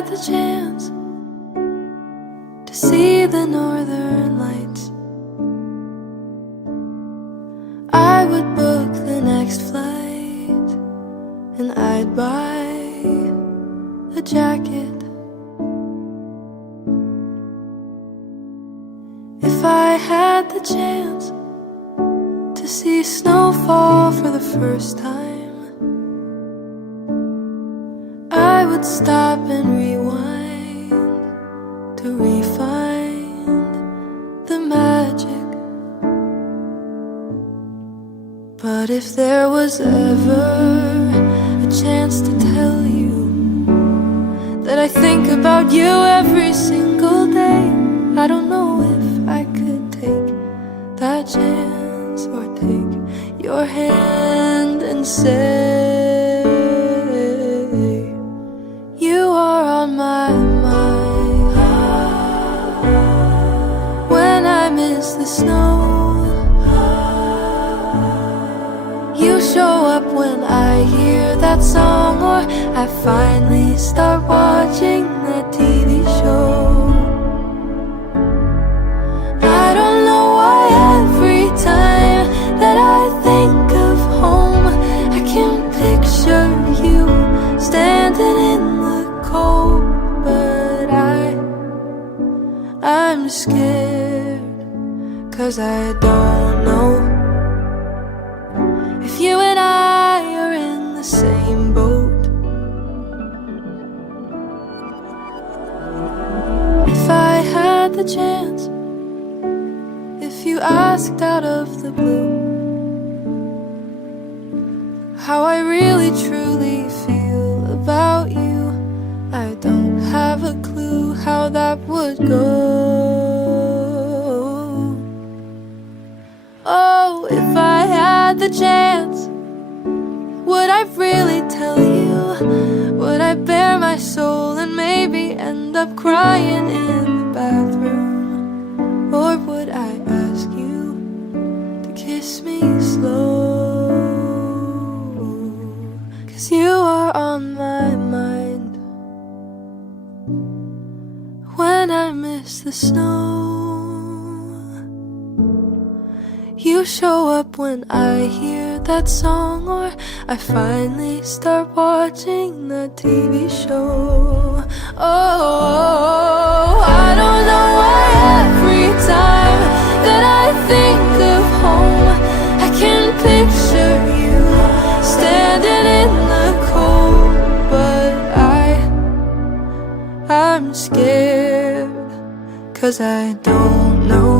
had the chance to see the northern lights, I would book the next flight and I'd buy a jacket. If I had the chance to see snow fall for the first time, I would stop and rewind to re-find the magic. But if there was ever a chance to tell you that I think about you every single day, I don't know if I could take that chance or take your hand and say, you are on my mind. When I miss the snow, you show up when I hear that song, or I finally start watching that TV show. I don't know why every time that I think of home, I can picture you standing in the cold. But I'm scared, 'cause I don't know if you and I are in the same boat. If I had the chance, if you asked out of the blue how I really truly feel about you, I don't have a clue how that would go. Oh, if I had the chance, would I really tell you? Would I bare my soul and maybe end up crying in the bathroom? Or would I ask you to kiss me slow? 'Cause you are on my mind when I miss the snow. You show up when I hear that song, or I finally start watching the TV show. Oh, I don't know why every time that I think of home, I can picture you standing in the cold. But I'm scared, 'cause I don't know